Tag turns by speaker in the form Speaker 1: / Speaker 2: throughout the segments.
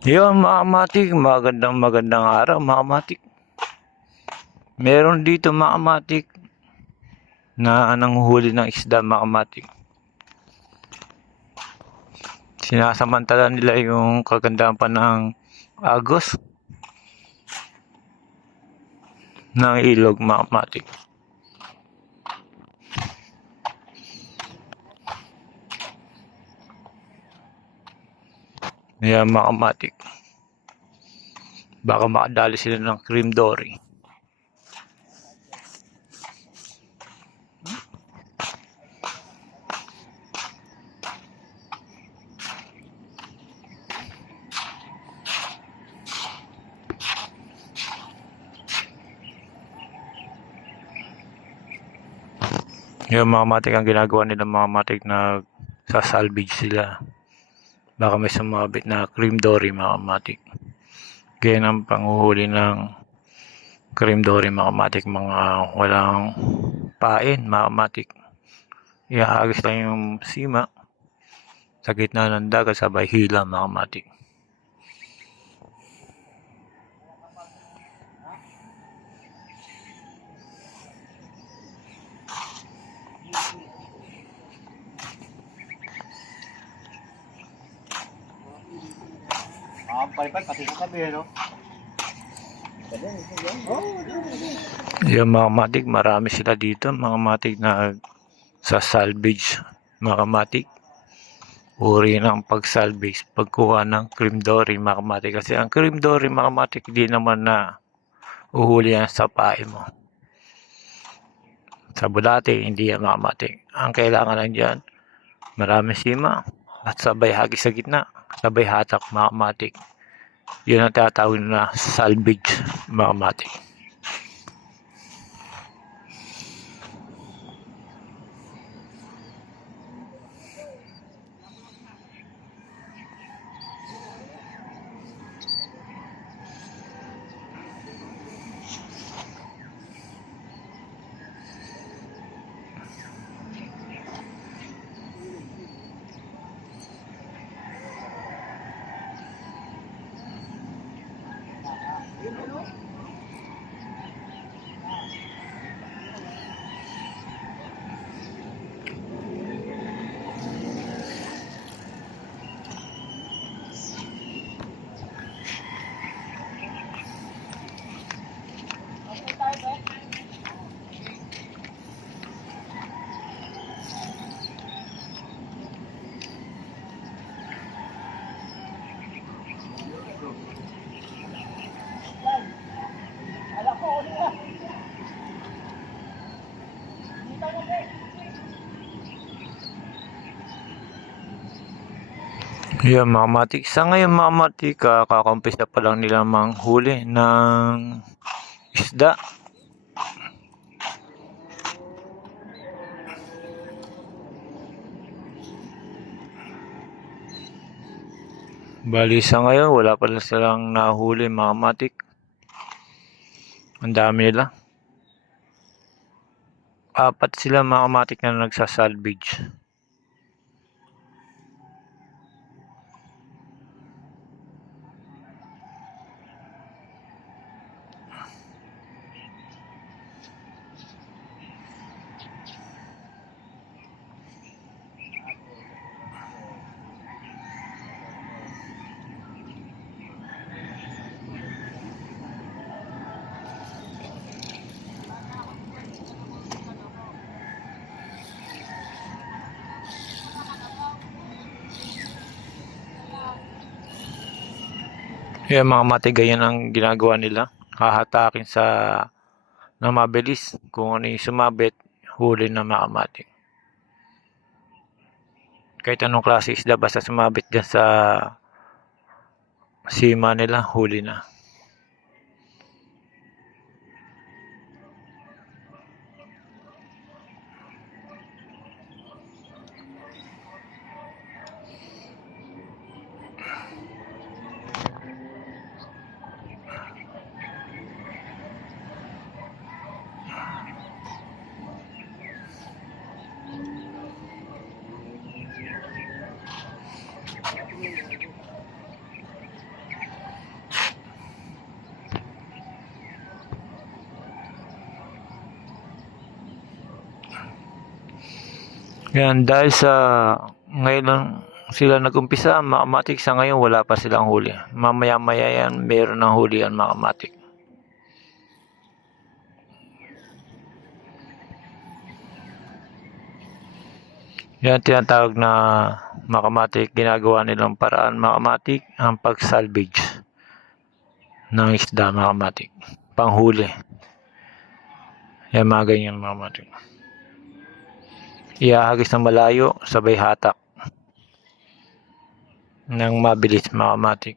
Speaker 1: Yun mga matik, magandang magandang araw mga matik. Meron dito mga matik na nanguhuli ng isda mga matik. Sinasamantala nila yung kagandahan pa ng agos ng ilog mga matik. Kaya mga matik. Baka makadali sila ng cream dory. Yung mga matik ang ginagawa nila mga matik na sa salvage sila. Baka may sumabit na cream dory mga matik. Ganyan ang panguhuli ng cream dory mga. Mga walang pain mga matik. Iahagis lang yung sima sa gitna ng dagat sabay hila mga.
Speaker 2: Ah, palipad, pati sa sabi, no?
Speaker 1: Yung mga matik, marami sila dito. Mga matik na sa salvage. Mga matik. Uri ng pag-salvage. Pagkuha ng cream dory, mga matik. Kasi ang cream dory, mga matik, di naman na uhuli yan sa pae mo. Sa bulate, hindi yan mga matik. Ang kailangan lang dyan, marami sima at sabay hagis sa gitna. Sabay hatak, mga. Yun ang tinatawag na salvage, mga. Yan mga matik. Sa ngayon mga matik, uh, kakampisa pa lang nila manghuli ng isda. Bali sa ngayon, wala pa lang silang nahuli mga matik. Ang dami nila. Apat sila mga matik na nagsasalvage. Yan mga matigayan ang ginagawa nila. Hahatakin sa na mabilis. Kung ano yung sumabit, huli na mga matik. Kahit anong klase isda, basta sumabit dyan sa sima nila, huli na. Yan, dahil sa ngayon sila nag-umpisa, mga kamatik, sa ngayon wala pa silang huli. Mamaya-maya yan, meron ng huli yan mga kamatik. Yan tinatawag na makamatik, ginagawa nilang paraan makamatik ang pag-salvage ng isda makamatik. Panghuli. Yan mga ganyan makamatik. Iahagis ng malayo, sabay hatak. Nang mabilis makamatik.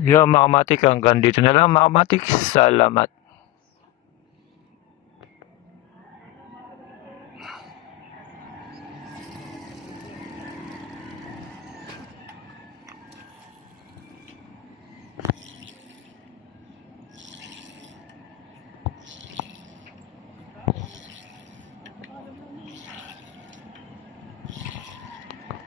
Speaker 1: Yo, makamatik. Hanggang dito na lang, makamatik. Salamat.